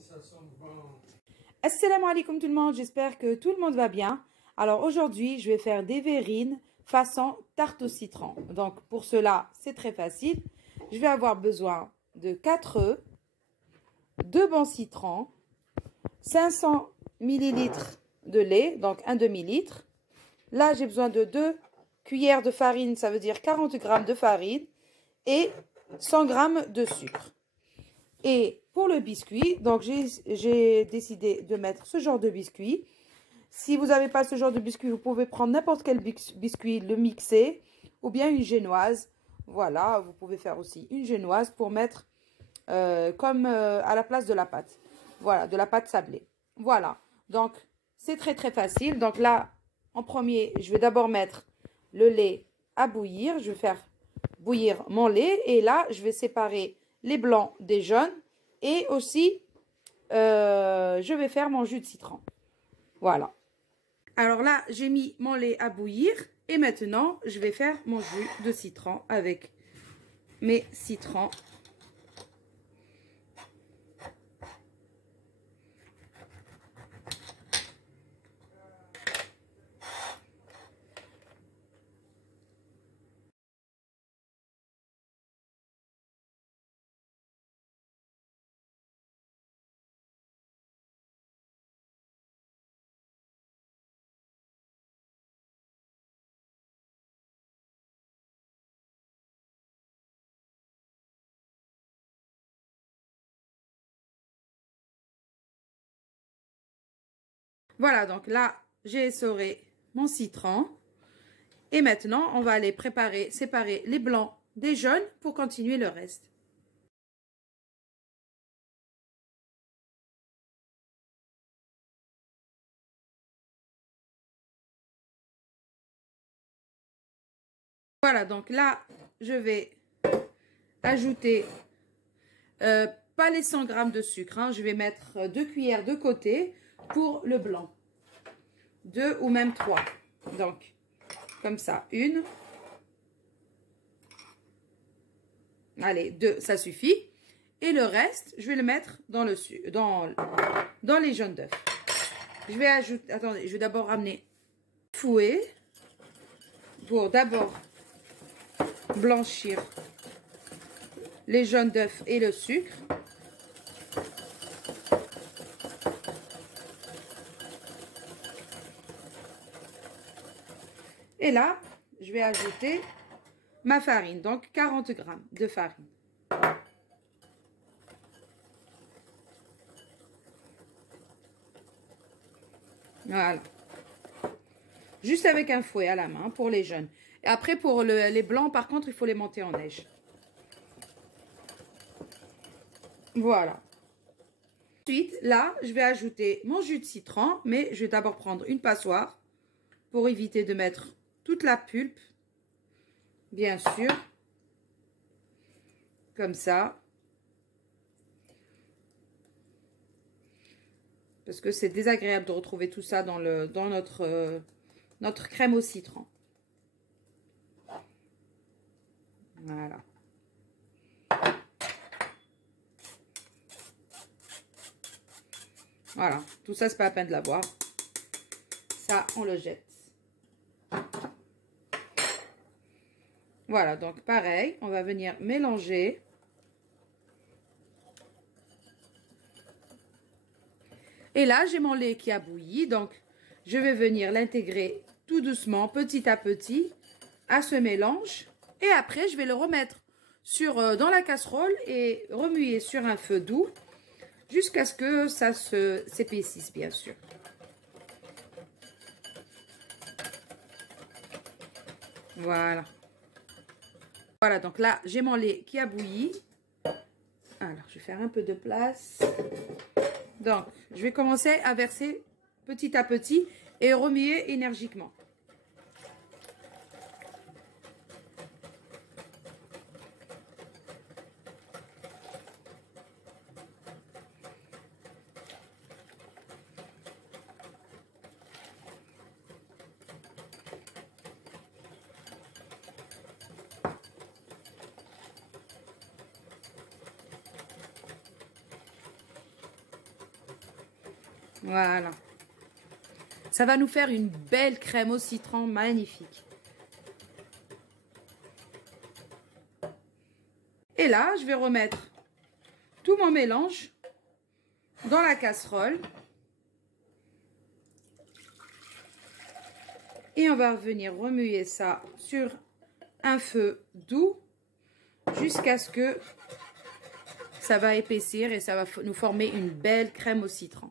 ça sent bon. Assalamu alaikum tout le monde, j'espère que tout le monde va bien. Alors aujourd'hui, je vais faire des verrines façon tarte au citron. Donc pour cela, c'est très facile. Je vais avoir besoin de 4 œufs, 2 bons citrons, 500 ml de lait, donc un demi-litre. Là, j'ai besoin de 2 cuillères de farine, ça veut dire 40 g de farine et 100 g de sucre. Et pour le biscuit, donc j'ai décidé de mettre ce genre de biscuit. Si vous n'avez pas ce genre de biscuit, vous pouvez prendre n'importe quel biscuit, le mixer, ou bien une génoise. Voilà, vous pouvez faire aussi une génoise pour mettre comme à la place de la pâte. Voilà, de la pâte sablée. Voilà, donc c'est très très facile. Donc là, en premier, je vais d'abord mettre le lait à bouillir. Je vais faire bouillir mon lait et là, je vais séparer les blancs des jaunes et aussi je vais faire mon jus de citron. Voilà. Alors là, j'ai mis mon lait à bouillir et maintenant, je vais faire mon jus de citron avec mes citrons. Voilà, donc là, j'ai essoré mon citron. Et maintenant, on va aller séparer les blancs des jaunes pour continuer le reste. Voilà, donc là, je vais ajouter pas les 100 g de sucre. Hein, je vais mettre 2 cuillères de côté pour le blanc. 2 ou même 3. Donc, comme ça, une. Allez, 2, ça suffit. Et le reste, je vais le mettre dans les jaunes d'œufs. Je vais ajouter, attendez, je vais d'abord ramener fouet pour d'abord blanchir les jaunes d'œufs et le sucre. Et là, je vais ajouter ma farine, donc 40 g de farine. Voilà. Juste avec un fouet à la main pour les jaunes. Et après, pour les blancs, par contre, il faut les monter en neige. Voilà. Ensuite, là, je vais ajouter mon jus de citron, mais je vais d'abord prendre une passoire pour éviter de mettre toute la pulpe, bien sûr, comme ça. Parce que c'est désagréable de retrouver tout ça dans notre crème au citron. Voilà. Voilà, tout ça, c'est pas la peine de l'avoir. Ça, on le jette. Voilà, donc pareil, on va venir mélanger. Et là, j'ai mon lait qui a bouilli, donc je vais venir l'intégrer tout doucement, petit à petit, à ce mélange. Et après, je vais le remettre dans la casserole et remuer sur un feu doux jusqu'à ce que ça s'épaississe, bien sûr. Voilà. Voilà, donc là, j'ai mon lait qui a bouilli. Alors, je vais faire un peu de place. Donc, je vais commencer à verser petit à petit et remuer énergiquement. Voilà. Ça va nous faire une belle crème au citron magnifique. Et là, je vais remettre tout mon mélange dans la casserole. Et on va venir remuer ça sur un feu doux jusqu'à ce que ça va épaissir et ça va nous former une belle crème au citron.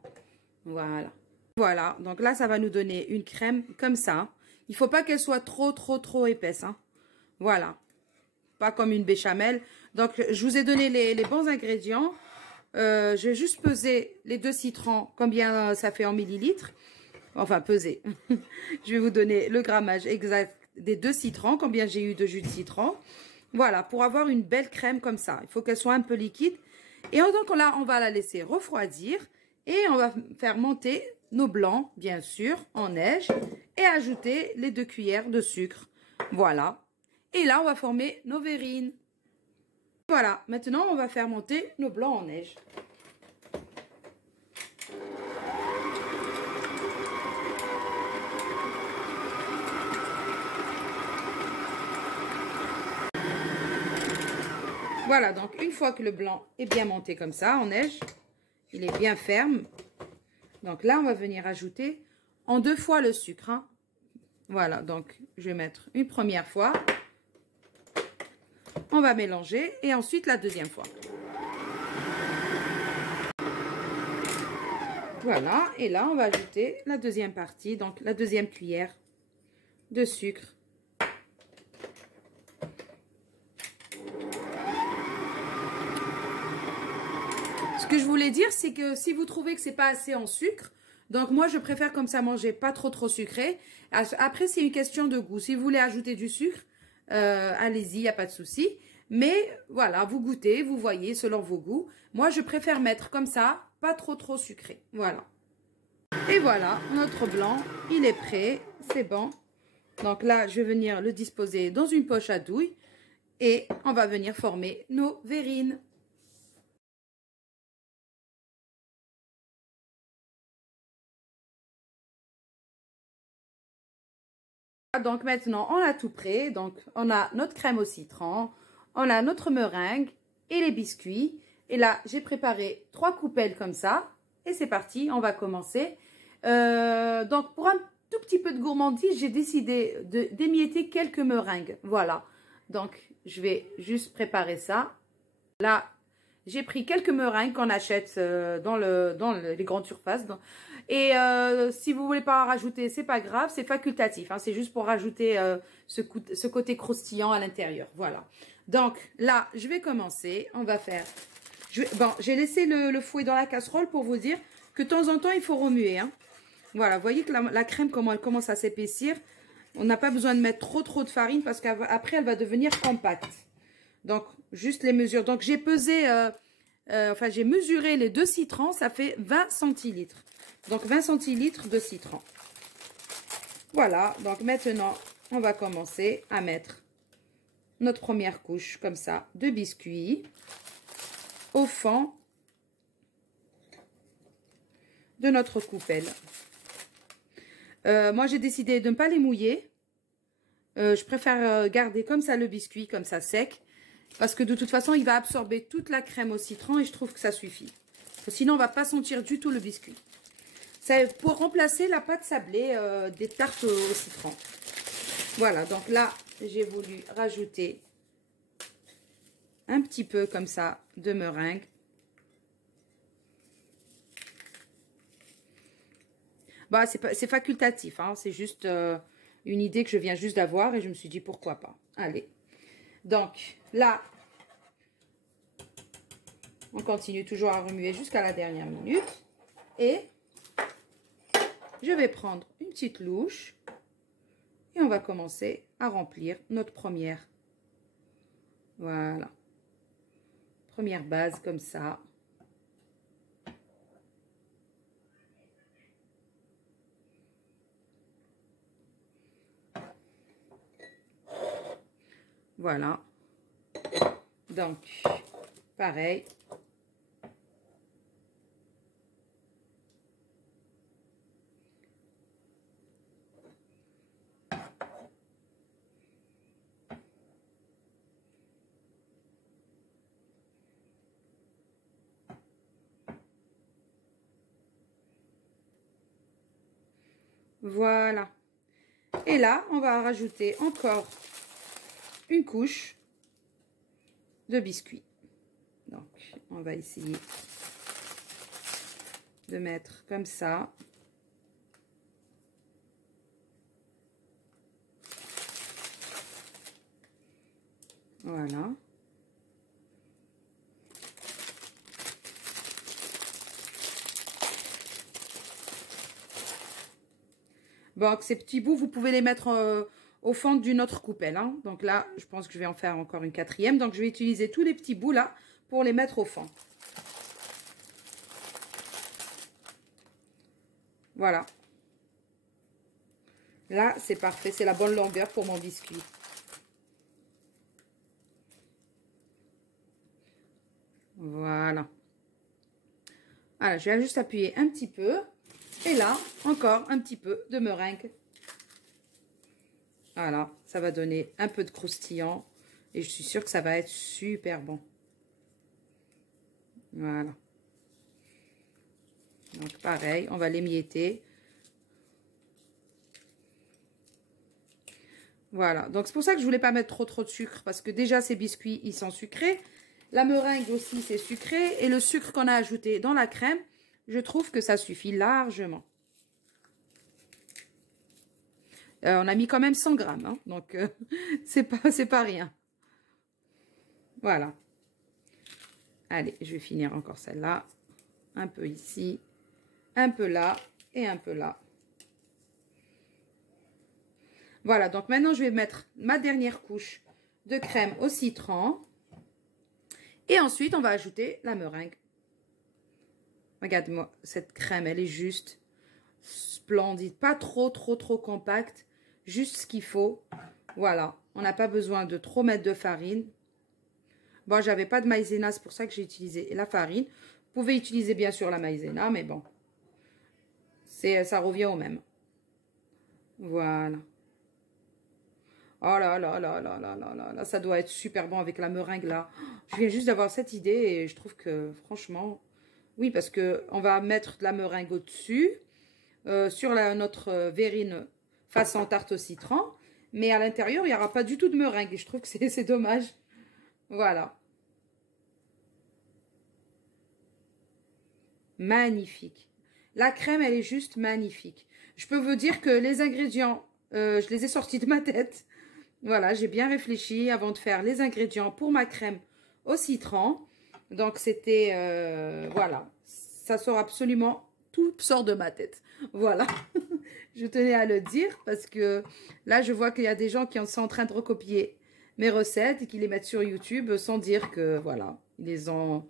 Voilà. Voilà, donc là, ça va nous donner une crème comme ça. Il ne faut pas qu'elle soit trop épaisse. Hein. Voilà. Pas comme une béchamel. Donc, je vous ai donné les bons ingrédients. Je vais juste peser les 2 citrons, combien ça fait en millilitres. Enfin, peser. Je vais vous donner le grammage exact des 2 citrons, combien j'ai eu de jus de citron. Voilà, pour avoir une belle crème comme ça. Il faut qu'elle soit un peu liquide. Et donc là, on va la laisser refroidir. Et on va faire monter nos blancs, bien sûr, en neige. Et ajouter les 2 cuillères de sucre. Voilà. Et là, on va former nos verrines. Voilà, maintenant, on va faire monter nos blancs en neige. Voilà, donc une fois que le blanc est bien monté comme ça, en neige, il est bien ferme. Donc là, on va venir ajouter en 2 fois le sucre. Hein. Voilà, donc je vais mettre une première fois. On va mélanger et ensuite la deuxième fois. Voilà, et là, on va ajouter la deuxième partie, donc la deuxième cuillère de sucre. Ce que je voulais dire, c'est que si vous trouvez que c'est pas assez en sucre, donc moi, je préfère comme ça manger pas trop sucré. Après, c'est une question de goût. Si vous voulez ajouter du sucre, allez-y, il n'y a pas de souci. Mais voilà, vous goûtez, vous voyez selon vos goûts. Moi, je préfère mettre comme ça, pas trop sucré. Voilà. Et voilà, notre blanc, il est prêt. C'est bon. Donc là, je vais venir le disposer dans une poche à douille. Et on va venir former nos verrines. Donc maintenant, on a tout prêt. Donc, on a notre crème au citron, on a notre meringue et les biscuits. Et là, j'ai préparé 3 coupelles comme ça. Et c'est parti, on va commencer. Donc, pour un tout petit peu de gourmandise, j'ai décidé d'émietter quelques meringues. Voilà. Donc, je vais juste préparer ça. Là, j'ai pris quelques meringues qu'on achète dans les grandes surfaces. Et si vous voulez pas en rajouter, c'est pas grave, c'est facultatif. Hein, c'est juste pour rajouter ce côté croustillant à l'intérieur. Voilà. Donc là, je vais commencer. On va faire... Bon, j'ai laissé le fouet dans la casserole pour vous dire que de temps en temps, il faut remuer. Hein. Voilà, vous voyez que la crème, comment elle commence à s'épaissir. On n'a pas besoin de mettre trop de farine parce qu'après, elle va devenir compacte. Donc, juste les mesures. Donc, j'ai pesé, enfin, j'ai mesuré les 2 citrons. Ça fait 20 centilitres. Donc, 20 centilitres de citron. Voilà. Donc, maintenant, on va commencer à mettre notre première couche, comme ça, de biscuits au fond de notre coupelle. Moi, j'ai décidé de ne pas les mouiller. Je préfère garder comme ça le biscuit, comme ça, sec. Parce que de toute façon, il va absorber toute la crème au citron et je trouve que ça suffit. Sinon, on ne va pas sentir du tout le biscuit. C'est pour remplacer la pâte sablée des tartes au citron. Voilà, donc là, j'ai voulu rajouter un petit peu comme ça de meringue. Bah, c'est facultatif, hein, c'est juste une idée que je viens juste d'avoir et je me suis dit pourquoi pas. Allez. Donc là, on continue toujours à remuer jusqu'à la dernière minute. Et je vais prendre une petite louche et on va commencer à remplir notre première. Voilà. Première base comme ça. Voilà. Donc, pareil. Voilà. Et là, on va rajouter encore une couche de biscuit. Donc, on va essayer de mettre comme ça. Voilà. Bon, ces petits bouts, vous pouvez les mettre au fond d'une autre coupelle. Hein. Donc là, je pense que je vais en faire encore une quatrième. Donc, je vais utiliser tous les petits bouts là pour les mettre au fond. Voilà. Là, c'est parfait. C'est la bonne longueur pour mon biscuit. Voilà. Voilà, je vais juste appuyer un petit peu. Et là, encore un petit peu de meringue. Voilà, ça va donner un peu de croustillant. Et je suis sûre que ça va être super bon. Voilà. Donc, pareil, on va l'émietter. Voilà, donc c'est pour ça que je voulais pas mettre trop de sucre. Parce que déjà, ces biscuits, ils sont sucrés. La meringue aussi, c'est sucré. Et le sucre qu'on a ajouté dans la crème, je trouve que ça suffit largement. On a mis quand même 100 grammes, hein, donc c'est pas rien. Voilà. Allez, je vais finir encore celle-là. Un peu ici, un peu là et un peu là. Voilà, donc maintenant je vais mettre ma dernière couche de crème au citron. Et ensuite, on va ajouter la meringue. Regarde-moi, cette crème, elle est juste splendide. Pas trop compacte. Juste ce qu'il faut. Voilà, on n'a pas besoin de trop mettre de farine. Bon, j'avais pas de maïzena, c'est pour ça que j'ai utilisé la farine. Vous pouvez utiliser bien sûr la maïzena, mais bon. Ça revient au même. Voilà. Oh là là là là là là là là, ça doit être super bon avec la meringue là. Je viens juste d'avoir cette idée et je trouve que franchement, oui, parce que on va mettre de la meringue au-dessus, sur notre verrine façon tarte au citron, mais à l'intérieur, il n'y aura pas du tout de meringue et je trouve que c'est dommage. Voilà. Magnifique. La crème, elle est juste magnifique. Je peux vous dire que les ingrédients, je les ai sortis de ma tête. Voilà, j'ai bien réfléchi avant de faire les ingrédients pour ma crème au citron. Donc, c'était, voilà, ça sort absolument, tout sort de ma tête. Voilà, je tenais à le dire parce que là, je vois qu'il y a des gens qui sont en train de recopier mes recettes et qui les mettent sur YouTube sans dire que, voilà, ils les ont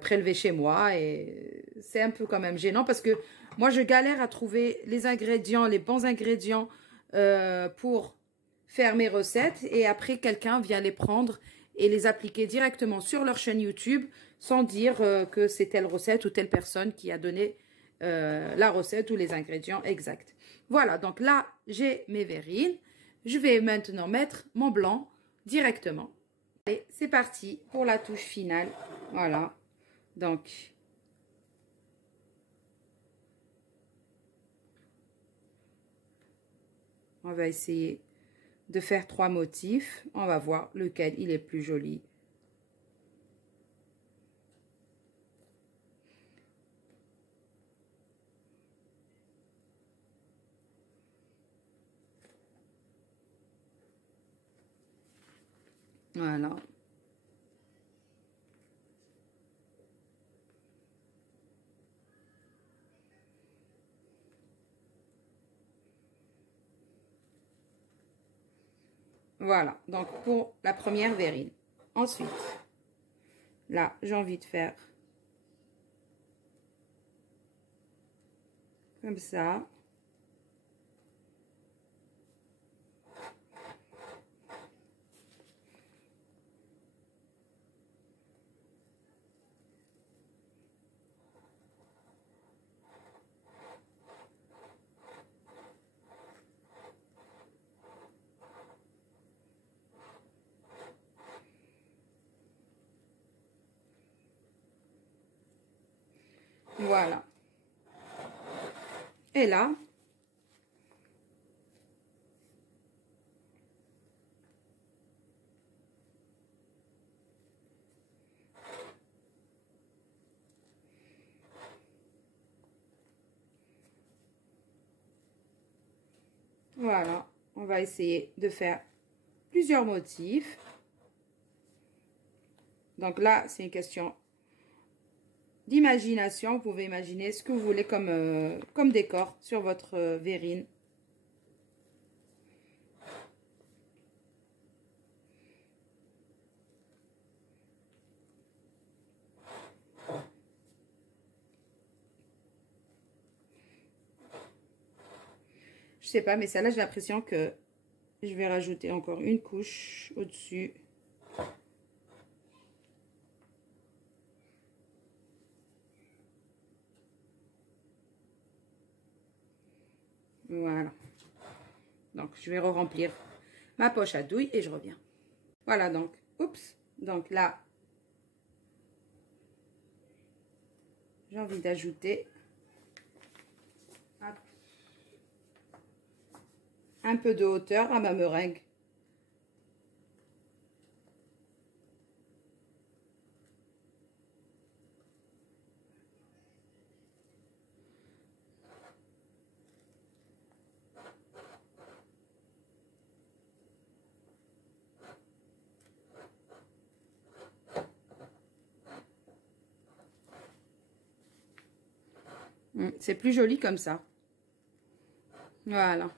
prélevés chez moi. Et c'est un peu quand même gênant parce que moi, je galère à trouver les ingrédients, les bons ingrédients pour faire mes recettes et après quelqu'un vient les prendre et les appliquer directement sur leur chaîne YouTube sans dire que c'est telle recette ou telle personne qui a donné la recette ou les ingrédients exacts. Voilà, donc là, j'ai mes verrines. Je vais maintenant mettre mon blanc directement. Allez, c'est parti pour la touche finale. Voilà, donc on va essayer de faire 3 motifs. On va voir lequel il est plus joli. Voilà. Voilà, donc pour la première verrine. Ensuite, là, j'ai envie de faire comme ça. Voilà. Et là, Voilà, on va essayer de faire plusieurs motifs. Donc là, c'est une question d'imagination. Vous pouvez imaginer ce que vous voulez comme décor sur votre verrine. Je sais pas, mais celle-là, j'ai l'impression que je vais rajouter encore une couche au-dessus. Voilà. Donc, je vais re-remplir ma poche à douille et je reviens. Voilà, donc, oups. Donc là, j'ai envie d'ajouter un peu de hauteur à ma meringue. C'est plus joli comme ça. Voilà.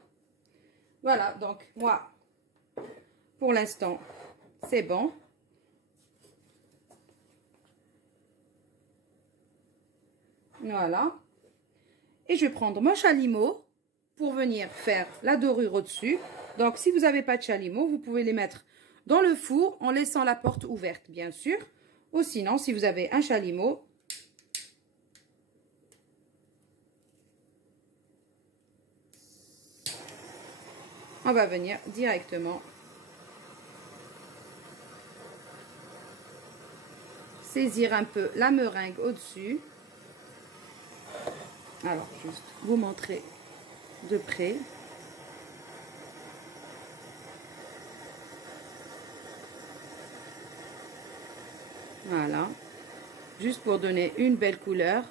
Voilà, donc moi, pour l'instant, c'est bon. Voilà. Et je vais prendre mon chalumeau pour venir faire la dorure au-dessus. Donc, si vous n'avez pas de chalumeau, vous pouvez les mettre dans le four en laissant la porte ouverte, bien sûr. Ou sinon, si vous avez un chalumeau, on va venir directement saisir un peu la meringue au-dessus. Alors, juste vous montrer de près. Voilà. Juste pour donner une belle couleur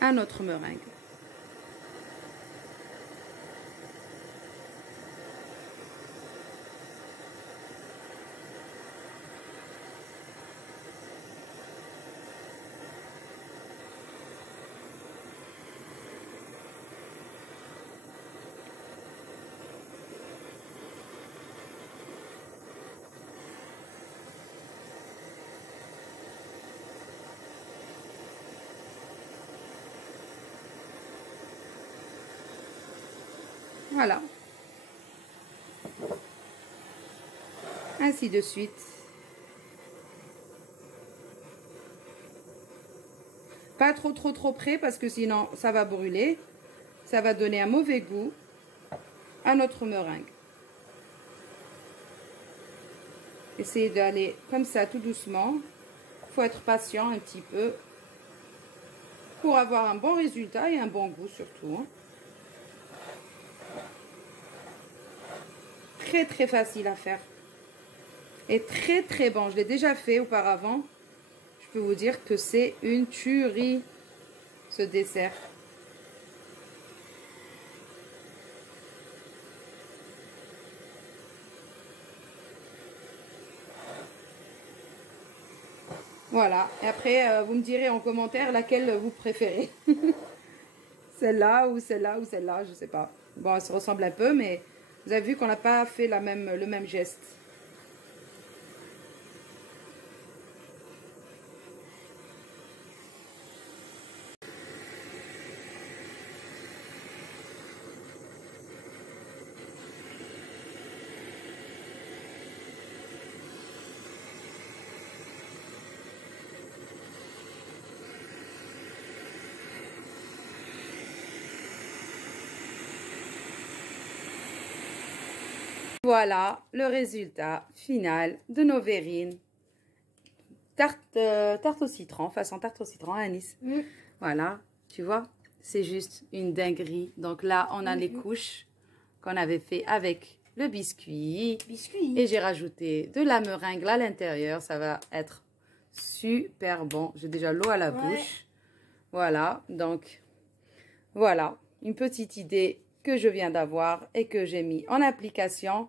à notre meringue. Voilà. Ainsi de suite. Pas trop près parce que sinon ça va brûler. Ça va donner un mauvais goût à notre meringue. Essayez d'aller comme ça tout doucement. Il faut être patient un petit peu pour avoir un bon résultat et un bon goût surtout. Hein. Très facile à faire. Et très bon. Je l'ai déjà fait auparavant. Je peux vous dire que c'est une tuerie ce dessert. Voilà. Et après, vous me direz en commentaire laquelle vous préférez. Celle-là ou celle-là ou celle-là, je sais pas. Bon, elles se ressemblent un peu, mais vous avez vu qu'on n'a pas fait le même geste. Voilà le résultat final de nos verrines. Tarte au citron, façon tarte au citron à Nice. Voilà, tu vois, c'est juste une dinguerie. Donc là, on a les couches qu'on avait fait avec le biscuit. Et j'ai rajouté de la meringue à l'intérieur. Ça va être super bon. J'ai déjà l'eau à la bouche. Voilà, donc voilà. une petite idée que je viens d'avoir et que j'ai mis en application.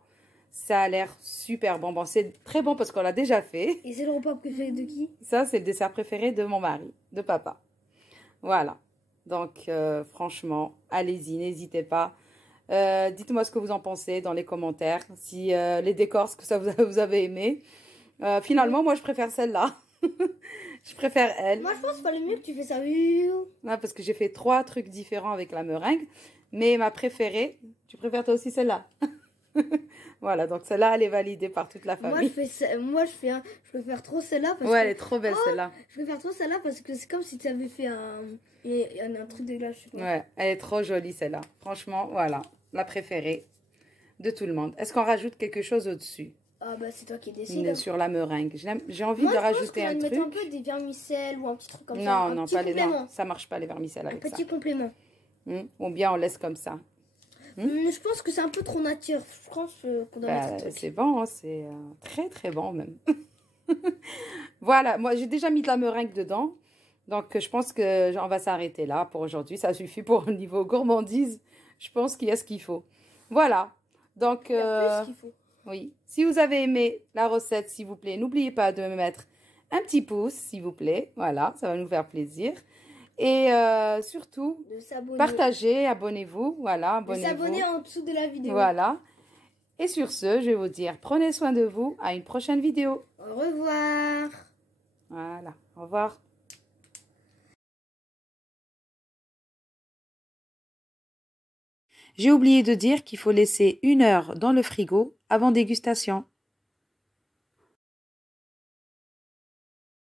Ça a l'air super bon. Bon, c'est très bon parce qu'on l'a déjà fait. Et c'est le repas préféré de qui? Ça, c'est le dessert préféré de mon mari, de papa. Voilà. Donc, franchement, allez-y, n'hésitez pas. Dites-moi ce que vous en pensez dans les commentaires. Si les décors, ce que ça vous avez aimé. Finalement, moi, je préfère celle-là. Je préfère elle. Moi, je pense qu'il fallait mieux que tu fais ça. Parce que j'ai fait 3 trucs différents avec la meringue. Mais ma préférée, tu préfères toi aussi celle-là? Voilà, donc celle-là, elle est validée par toute la famille. Je préfère trop celle-là. Ouais, elle est trop belle celle-là. Je préfère trop celle-là parce que c'est comme si tu avais fait un truc de glace. Ouais, elle est trop jolie celle-là. Franchement, voilà, la préférée de tout le monde. Est-ce qu'on rajoute quelque chose au-dessus? Ah bah c'est toi qui décides. Sur la meringue. J'ai envie de rajouter un truc. Mettre un peu des vermicelles ou un petit truc comme ça. Non, non, ça marche pas les vermicelles avec ça. Un petit complément. Ou bien on laisse comme ça. Je pense que c'est un peu trop nature. Je pense qu'on doit mettre un truc. C'est bon, c'est très très bon même. Voilà, moi j'ai déjà mis de la meringue dedans. Donc je pense qu'on va s'arrêter là pour aujourd'hui. Ça suffit pour le niveau gourmandise. Je pense qu'il y a ce qu'il faut. Voilà. Donc, il y a plus ce qu'il faut. Oui. Si vous avez aimé la recette, s'il vous plaît, n'oubliez pas de me mettre un petit pouce, s'il vous plaît. Voilà, ça va nous faire plaisir. Et surtout, partagez, abonnez-vous. Voilà, abonnez-vous. De s'abonner en dessous de la vidéo. Voilà. Et sur ce, je vais vous dire, prenez soin de vous. À une prochaine vidéo. Au revoir. Voilà, au revoir. J'ai oublié de dire qu'il faut laisser 1 heure dans le frigo avant dégustation.